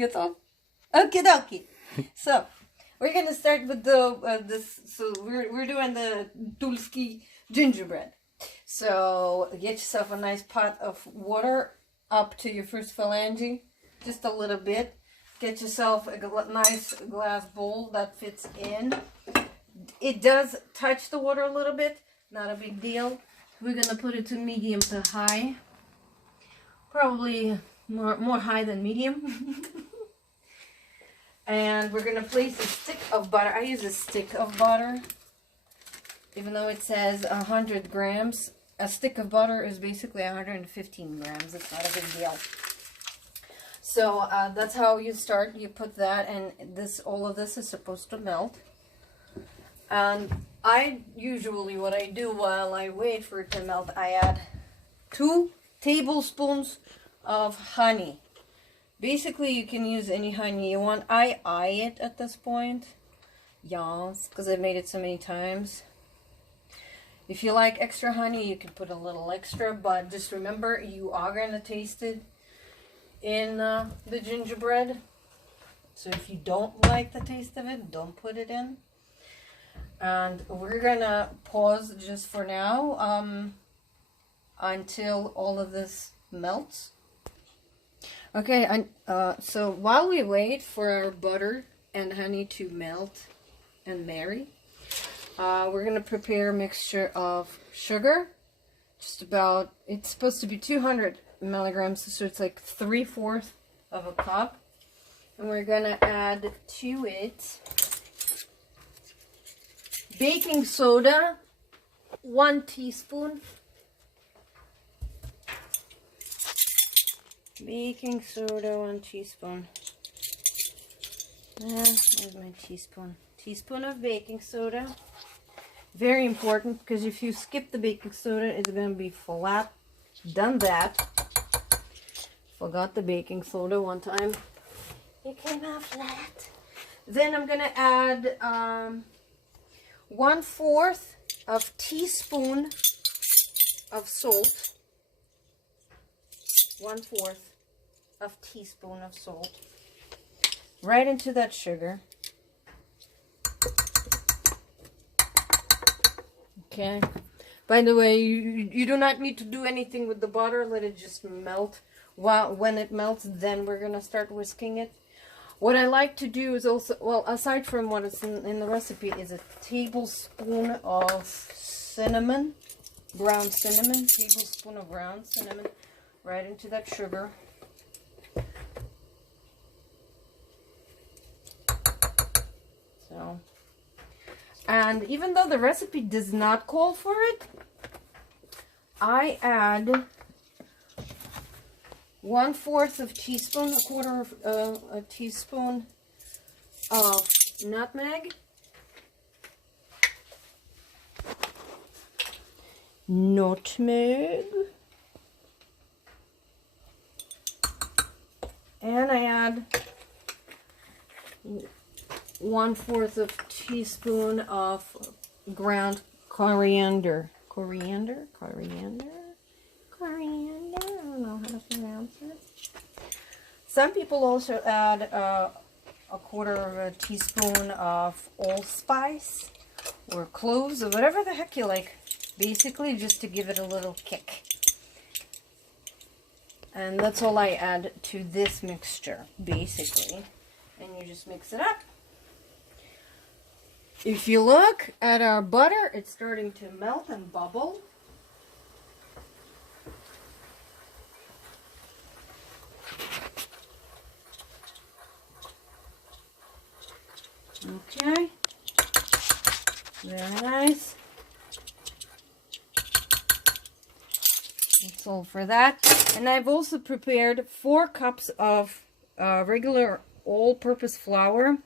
Готов? Okie dokie. So, we're gonna start with the this. So we're doing the Tulskiy gingerbread. So get yourself a nice pot of water up to your first phalange, just a little bit. Get yourself a nice glass bowl that fits in. It does touch the water a little bit, not a big deal. We're gonna put it to medium to high, probably more high than medium. And we're gonna place a stick of butter. I use a stick of butter, even though it says 100 grams. A stick of butter is basically 115 grams. It's not a big deal. So that's how you start. You put that, and all of this is supposed to melt. And what I do while I wait for it to melt, I add 2 tablespoons of honey. Basically, you can use any honey you want. I eye it at this point. Yes, because I've made it so many times. If you like extra honey, you can put a little extra, but just remember, you are going to taste it in the gingerbread. So if you don't like the taste of it, don't put it in. And we're going to pause just for now until all of this melts. Okay, so while we wait for our butter and honey to melt and marry, we're going to prepare a mixture of sugar. It's supposed to be 200 milligrams, so it's like 3/4 of a cup. And we're going to add to it baking soda, 1 teaspoon. Baking soda, 1 teaspoon. Where's my teaspoon? Teaspoon of baking soda. Very important, because if you skip the baking soda, it's going to be flat. Done that. Forgot the baking soda one time. It came out flat. Then I'm going to add 1/4 of teaspoon of salt. 1/4 of teaspoon of salt. Right into that sugar. Okay. By the way, you do not need to do anything with the butter. Let it just melt. When it melts, then we're going to start whisking it. What I like to do is also, well, aside from what is in the recipe, is a tablespoon of cinnamon. Ground cinnamon. Tablespoon of ground cinnamon. Right into that sugar. So, and even though the recipe does not call for it, I add 1/4 of teaspoon, 1/4 of a teaspoon of nutmeg, and I add 1/4 of teaspoon of ground coriander. Coriander? I don't know how to pronounce it. Some people also add a 1/4 of a teaspoon of allspice or cloves or whatever the heck you like. Basically, just to give it a little kick. And that's all I add to this mixture, basically. And you just mix it up. If you look at our butter, it's starting to melt and bubble. Okay. Very nice. That's all for that. And I've also prepared 4 cups of regular all-purpose flour,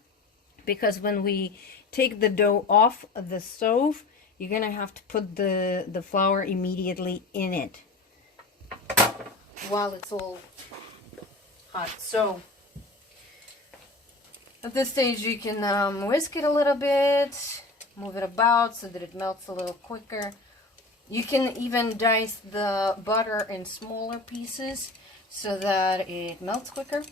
because when we take the dough off the stove, you're going to have to put the flour immediately in it while it's all hot. So at this stage you can whisk it a little bit, move it about so that it melts a little quicker. You can even dice the butter in smaller pieces so that it melts quicker.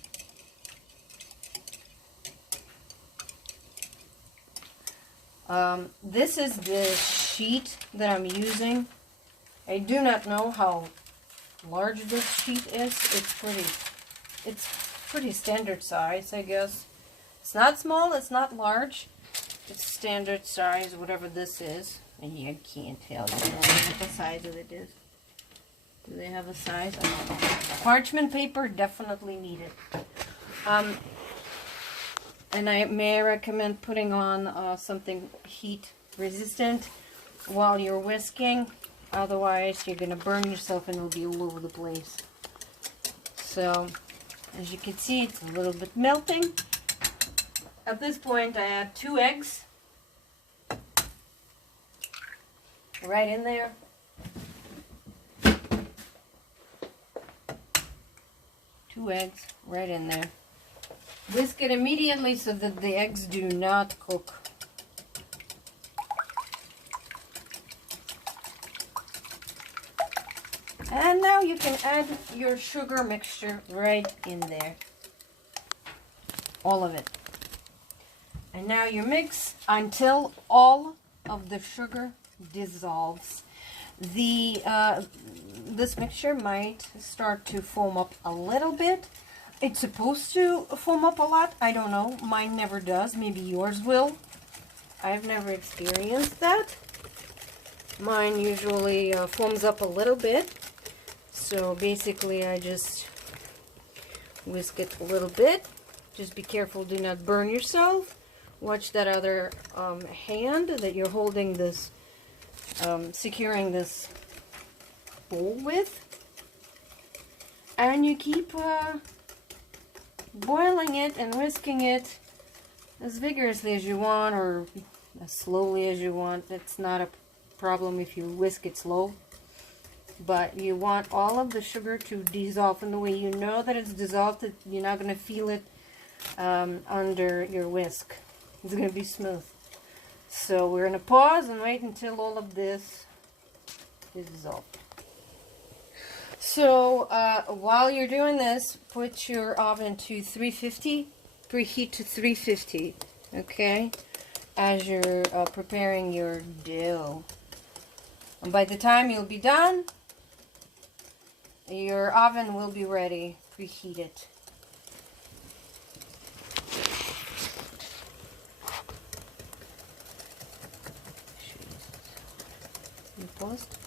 This is the sheet that I'm using. I do not know how large this sheet is. It's pretty standard size, I guess. It's not small, it's not large. It's standard size, whatever this is. And I can't tell you what the size of it is. Do they have a size? I don't know. Parchment paper, definitely needed. And may I recommend putting on something heat resistant while you're whisking. Otherwise, you're going to burn yourself and it'll be all over the place. So, as you can see, it's a little bit melting. At this point, I add 2 eggs. Right in there. Two eggs right in there. Whisk it immediately so that the eggs do not cook. And now you can add your sugar mixture right in there. All of it. And now you mix until all of the sugar dissolves. This mixture might start to foam up a little bit. It's supposed to foam up a lot. I don't know. Mine never does. Maybe yours will. I've never experienced that. Mine usually foams up a little bit. So basically I just whisk it a little bit. Just be careful, do not burn yourself. Watch that other hand that you're holding this, securing this bowl with. And you keep boiling it and whisking it as vigorously as you want or as slowly as you want. It's not a problem if you whisk it slow. But you want all of the sugar to dissolve. And the way you know that it's dissolved, you're not going to feel it under your whisk. It's going to be smooth. So we're going to pause and wait until all of this is dissolved. So while you're doing this, put your oven to 350, preheat to 350, okay, as you're preparing your dough. And by the time you'll be done, your oven will be ready, preheated. You paused?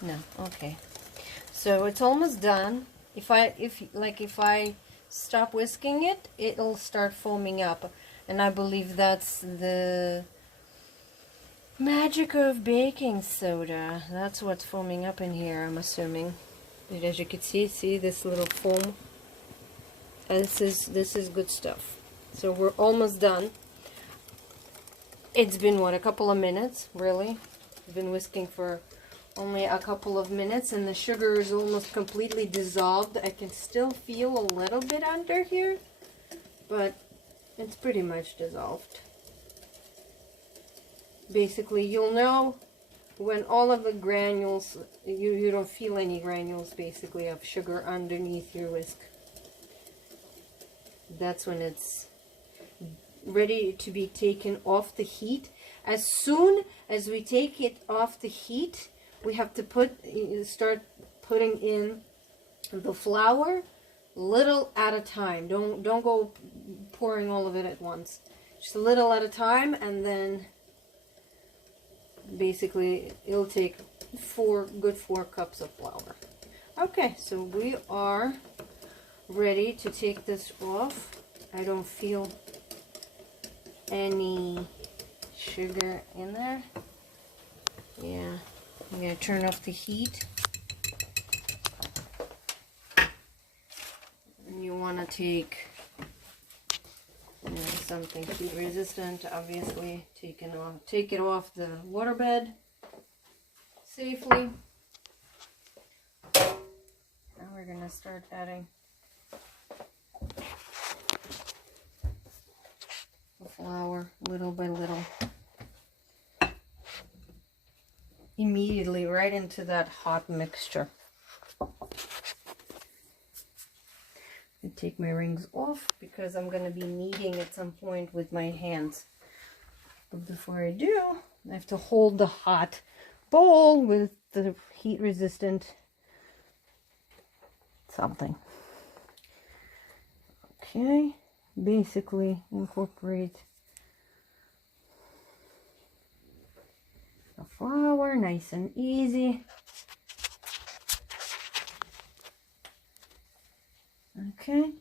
No, okay. So it's almost done. If I stop whisking it, it'll start foaming up. And I believe that's the magic of baking soda. That's what's foaming up in here, I'm assuming. And as you can see this little foam. And this is good stuff. So we're almost done. It's been what, a couple of minutes, really? I've been whisking for only a couple of minutes and the sugar is almost completely dissolved. I can still feel a little bit under here, but it's pretty much dissolved. Basically, you'll know when all of the granules, you don't feel any granules basically of sugar underneath your whisk. That's when it's ready to be taken off the heat. As soon as we take it off the heat, we have to start putting in the flour little at a time. Don't go pouring all of it at once. Just a little at a time, and then basically it'll take 4 cups of flour. Okay, so we are ready to take this off. I don't feel any sugar in there. Yeah, I'm going to turn off the heat. And you want to take something heat resistant, obviously. Take it off the waterbed safely. Now we're going to start adding the flour little by little. Immediately right into that hot mixture. I take my rings off because I'm going to be kneading at some point with my hands. But before I do, I have to hold the hot bowl with the heat resistant something. Okay, basically incorporate the flour nice and easy. Okay.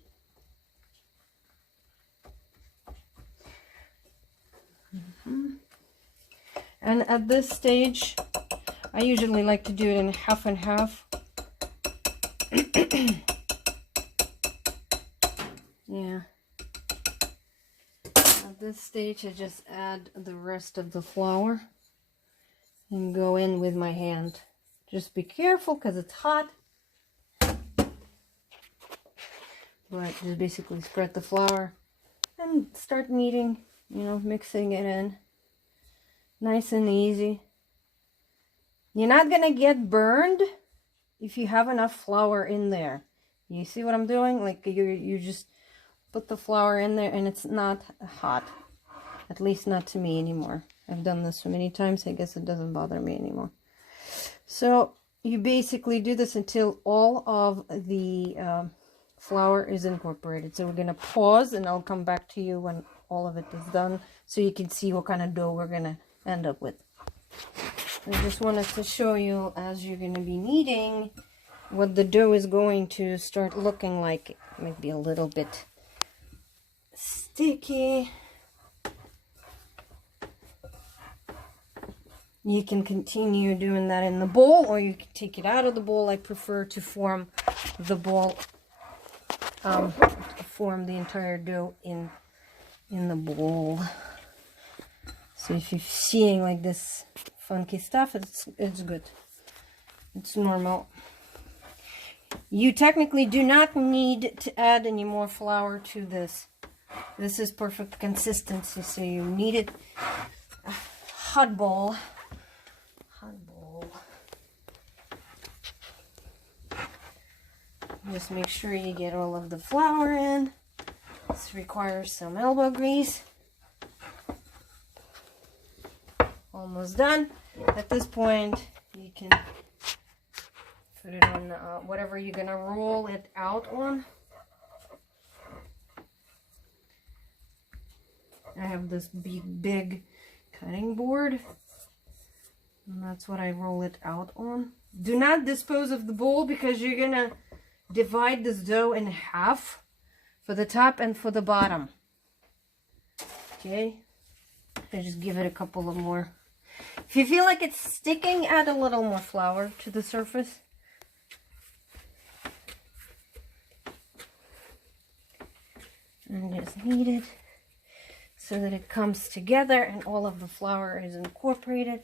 And at this stage, I usually like to do it in half and half. Yeah. At this stage, I just add the rest of the flour and go in with my hand. Just be careful because it's hot. But just basically spread the flour and start kneading, you know, mixing it in. Nice and easy. You're not gonna get burned if you have enough flour in there. You see what I'm doing? Like you just put the flour in there and it's not hot. At least not to me anymore. I've done this so many times, I guess it doesn't bother me anymore. So you basically do this until all of the flour is incorporated. So we're gonna pause and I'll come back to you when all of it is done so you can see what kind of dough we're gonna end up with. I just wanted to show you as you're going to be kneading what the dough is going to start looking like. It might be a little bit sticky. You can continue doing that in the bowl or you can take it out of the bowl. I prefer to form the bowl, form the entire dough in the bowl. So if you're seeing like this funky stuff, it's good. It's normal. You technically do not need to add any more flour to this. This is perfect consistency. So you need it. Hot bowl. Just make sure you get all of the flour in. This requires some elbow grease. Almost done. At this point, you can put it on whatever you're gonna roll it out on. I have this big cutting board, and that's what I roll it out on. Do not dispose of the bowl because you're gonna divide this dough in half for the top and for the bottom. Okay, I just give it a couple of more. If you feel like it's sticking, add a little more flour to the surface. And just knead it so that it comes together and all of the flour is incorporated.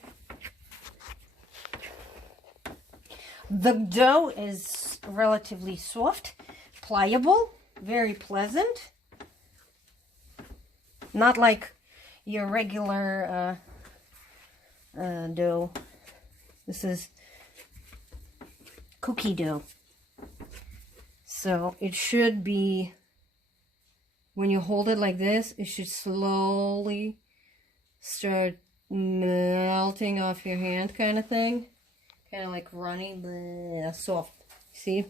The dough is relatively soft, pliable, very pleasant. Not like your regular dough. This is cookie dough. So it should be, when you hold it like this, it should slowly start melting off your hand kind of thing. Kind of like runny, soft. See?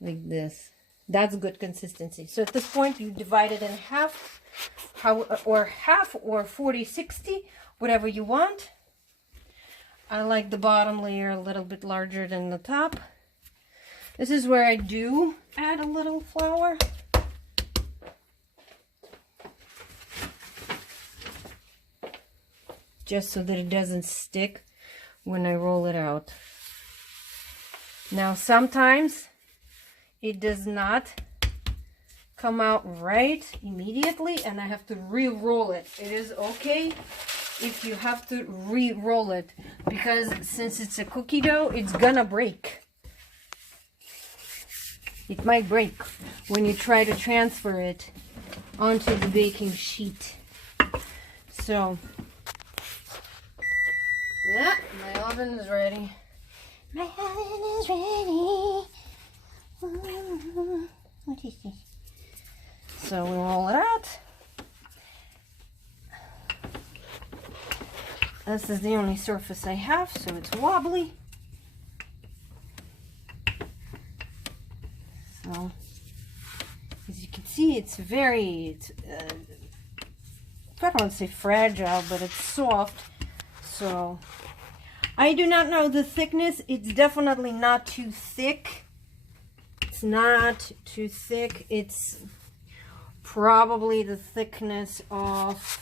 Like this. That's good consistency. So at this point, you divide it in half, or 40-60, whatever you want. I like the bottom layer a little bit larger than the top. This is where I do add a little flour. Just so that it doesn't stick when I roll it out. Now sometimes it does not come out right immediately and I have to re-roll it. It is okay if you have to re-roll it, because since it's a cookie dough, it's gonna break. It might break when you try to transfer it onto the baking sheet. So yeah, my oven is ready. My oven is ready. What is this? So we roll it out. This is the only surface I have, so it's wobbly. So, as you can see, it's very, I don't want to say fragile, but it's soft. So, I do not know the thickness. It's definitely not too thick. It's not too thick. It's probably the thickness of,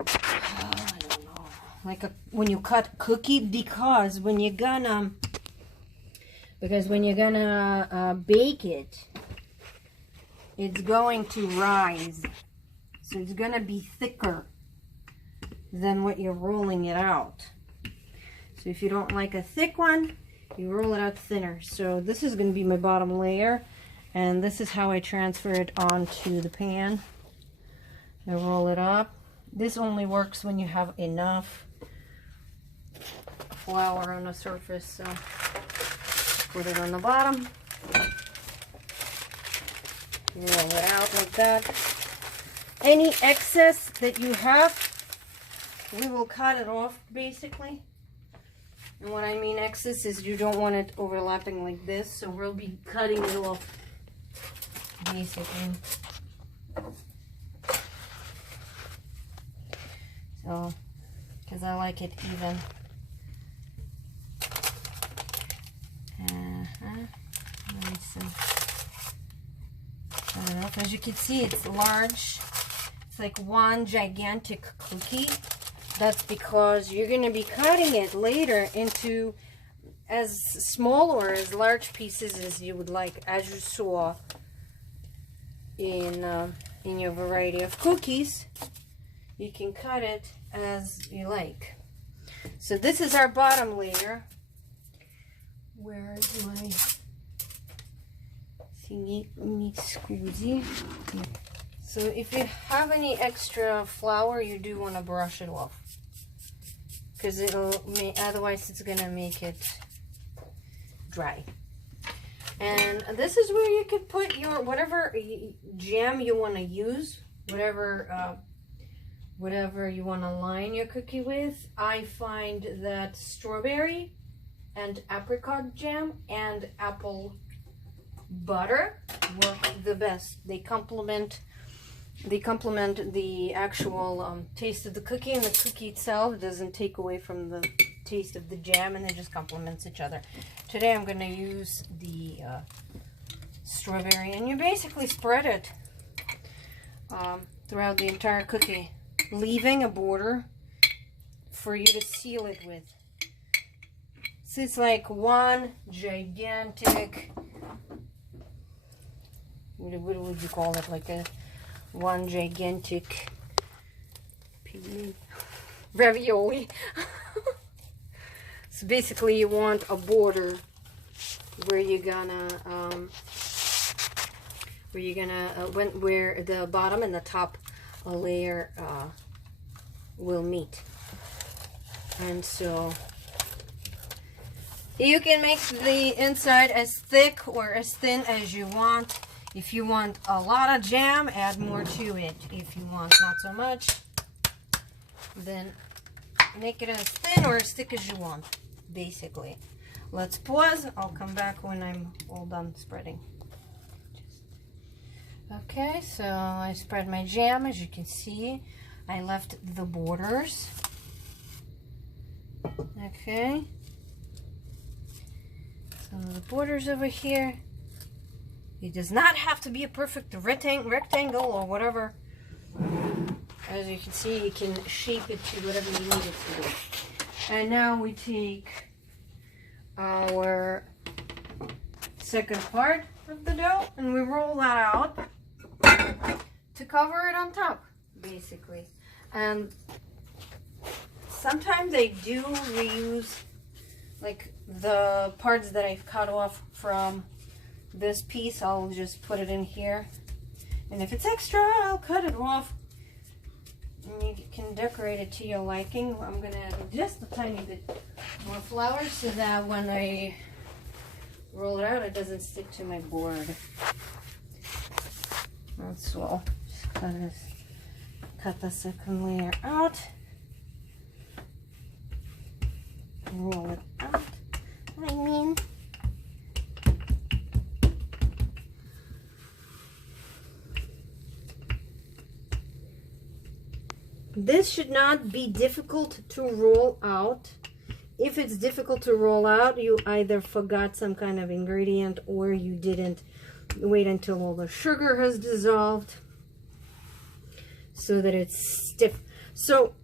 I don't know, like when you cut cookie, because when you're gonna bake it, it's going to rise. So it's gonna be thicker than what you're rolling it out. So if you don't like a thick one, you roll it out thinner. So this is going to be my bottom layer, and this is how I transfer it onto the pan. I roll it up. This only works when you have enough flour on the surface. So put it on the bottom. Roll it out like that. Any excess that you have, we will cut it off basically. And what I mean excess is you don't want it overlapping like this, so we'll be cutting it off basically. So, because I like it even. As you can see, it's large. It's like one gigantic cookie. That's because you're going to be cutting it later into as small or as large pieces as you would like, as you saw in your variety of cookies. You can cut it as you like. So this is our bottom layer. Where is my thingy? Scusi. So if you have any extra flour, you do want to brush it off, because otherwise it's gonna make it dry. And this is where you could put your whatever jam you want to use, whatever you want to line your cookie with. I find that strawberry and apricot jam and apple butter work the best. They complement the actual taste of the cookie, and the cookie itself doesn't take away from the taste of the jam, and it just complements each other. Today I'm going to use the strawberry, and you basically spread it throughout the entire cookie, leaving a border for you to seal it with. So it's like one gigantic, what would you call it, like one gigantic ravioli. So basically you want a border where you're gonna where the bottom and the top layer will meet. And so you can make the inside as thick or as thin as you want. If you want a lot of jam, add more to it. If you want not so much, then make it as thin or as thick as you want, basically. Let's pause. I'll come back when I'm all done spreading. Okay, so I spread my jam. As you can see, I left the borders. Okay. Some of the borders over here. It does not have to be a perfect rectangle or whatever. As you can see, you can shape it to whatever you need it to do. And now we take our second part of the dough and we roll that out to cover it on top, basically. And sometimes I do reuse like the parts that I've cut off from this piece. I'll just put it in here, and if it's extra, I'll cut it off. And you can decorate it to your liking. I'm gonna add just a tiny bit more flour so that when I roll it out, it doesn't stick to my board. That's all. Just cut the second layer out. roll it out. I mean, this should not be difficult to roll out. If it's difficult to roll out, you either forgot some kind of ingredient or you didn't wait until all the sugar has dissolved so that it's stiff. So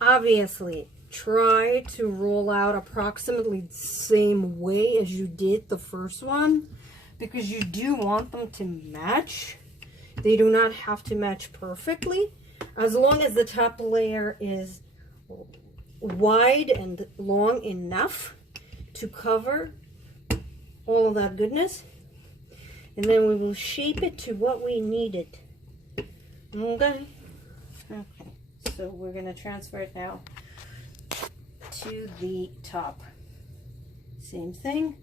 obviously try to roll out approximately the same way as you did the first one, because you do want them to match. They do not have to match perfectly, as long as the top layer is wide and long enough to cover all of that goodness. And then we will shape it to what we need it. Okay. Okay. So we're going to transfer it now to the top. Same thing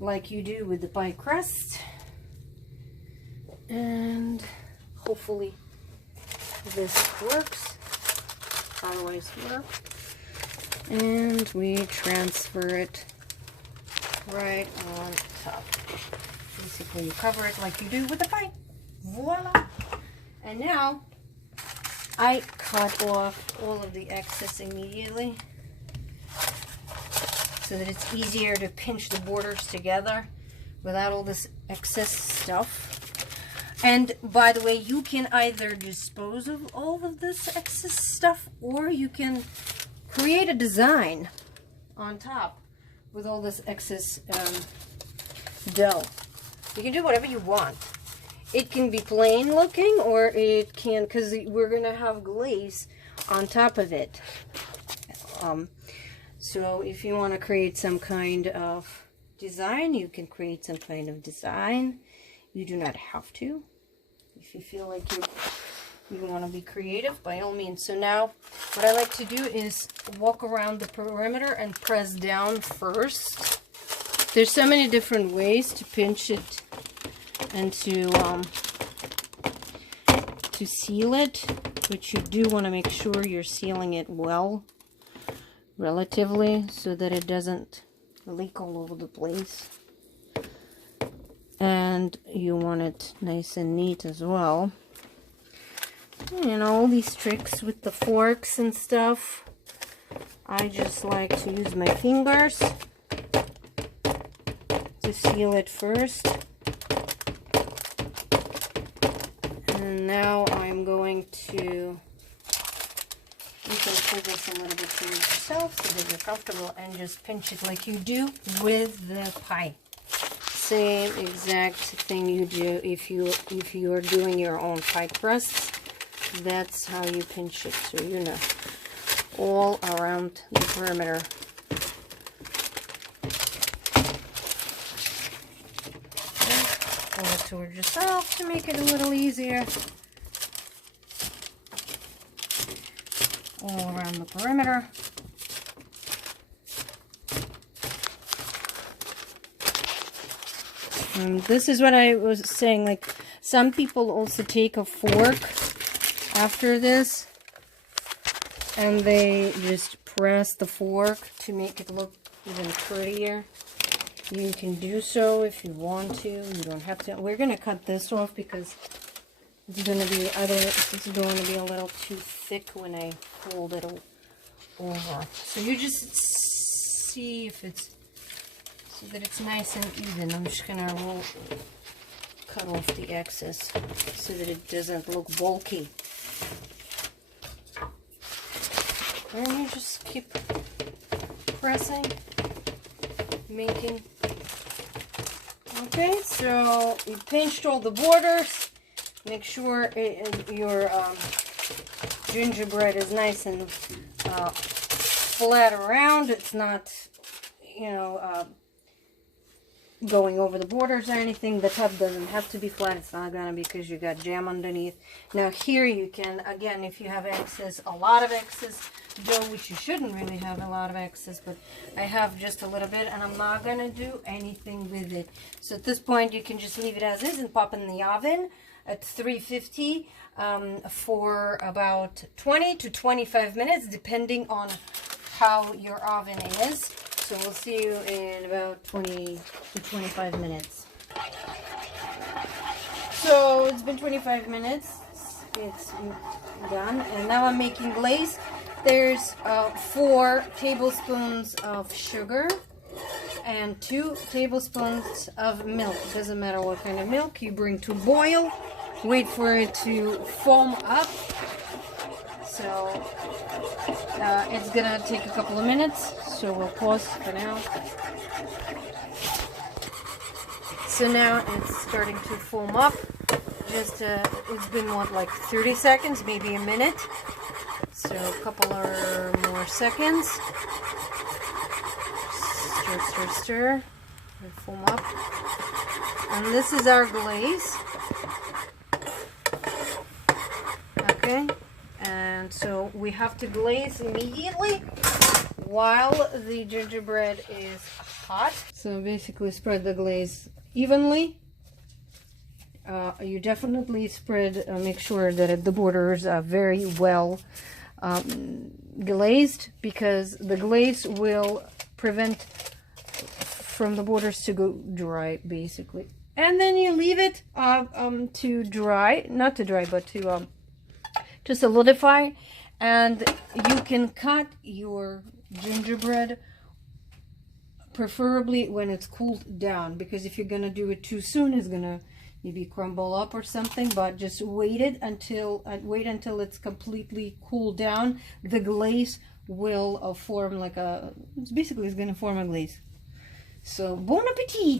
like you do with the pie crust. And hopefully this works. Always work. And we transfer it right on top. Basically, you cover it like you do with the pie. Voila! And now I cut off all of the excess immediately so that it's easier to pinch the borders together without all this excess stuff. And by the way, you can either dispose of all of this excess stuff, or you can create a design on top with all this excess dough. You can do whatever you want. It can be plain looking, or it can, because we're going to have glaze on top of it. So if you want to create some kind of design, you can create some kind of design. You do not have to. If you feel like you want to be creative, by all means. So now what I like to do is walk around the perimeter and press down first. There's so many different ways to pinch it and to seal it, but you do want to make sure you're sealing it well, relatively, so that it doesn't leak all over the place. And you want it nice and neat as well. You know, all these tricks with the forks and stuff, I just like to use my fingers to seal it first. And now I'm going to, you can pull this a little bit to yourself so that you're comfortable, and just pinch it like you do with the pie. Same exact thing you do if you are doing your own pie crusts. That's how you pinch it. So, you know, all around the perimeter. Pull it towards yourself to make it a little easier. All around the perimeter. And this is what I was saying, like, some people also take a fork after this and they just press the fork to make it look even prettier. You can do so if you want to. You don't have to. We're going to cut this off because it's going to be a little too thick when I fold it over. So you just see if it's, so that it's nice and even. I'm just going to cut off the excess so that it doesn't look bulky. And you just keep pressing, making. Okay, so you pinched all the borders. Make sure your gingerbread is nice and flat around. It's not, you know, going over the borders or anything. The top doesn't have to be flat. It's not gonna, because you got jam underneath. Now here you can, again, if you have excess, a lot of excess dough, which you shouldn't really have a lot of excess, but I have just a little bit, and I'm not gonna do anything with it. So at this point you can just leave it as is and pop in the oven at 350 for about 20 to 25 minutes, depending on how your oven is. So we'll see you in about 20 to 25 minutes. So it's been 25 minutes. It's done. And now I'm making glaze. There's 4 tablespoons of sugar and 2 tablespoons of milk. Doesn't matter what kind of milk. You bring to boil. Wait for it to foam up. So it's gonna take a couple of minutes. So we'll pause for now. So now it's starting to foam up. Just it's been what, like 30 seconds, maybe a minute. So a couple or more seconds. Stir, stir, stir. And foam up. And this is our glaze. Okay. And so we have to glaze immediately while the gingerbread is hot. So basically spread the glaze evenly. You definitely spread, make sure that the borders are very well glazed, because the glaze will prevent from the borders to go dry, basically. And then you leave it to dry, not to dry, but to solidify. And you can cut your gingerbread preferably when it's cooled down, because if you're gonna do it too soon, it's gonna maybe crumble up or something. But just wait until it's completely cooled down. The glaze will form like a, it's gonna form a glaze. So bon appetit.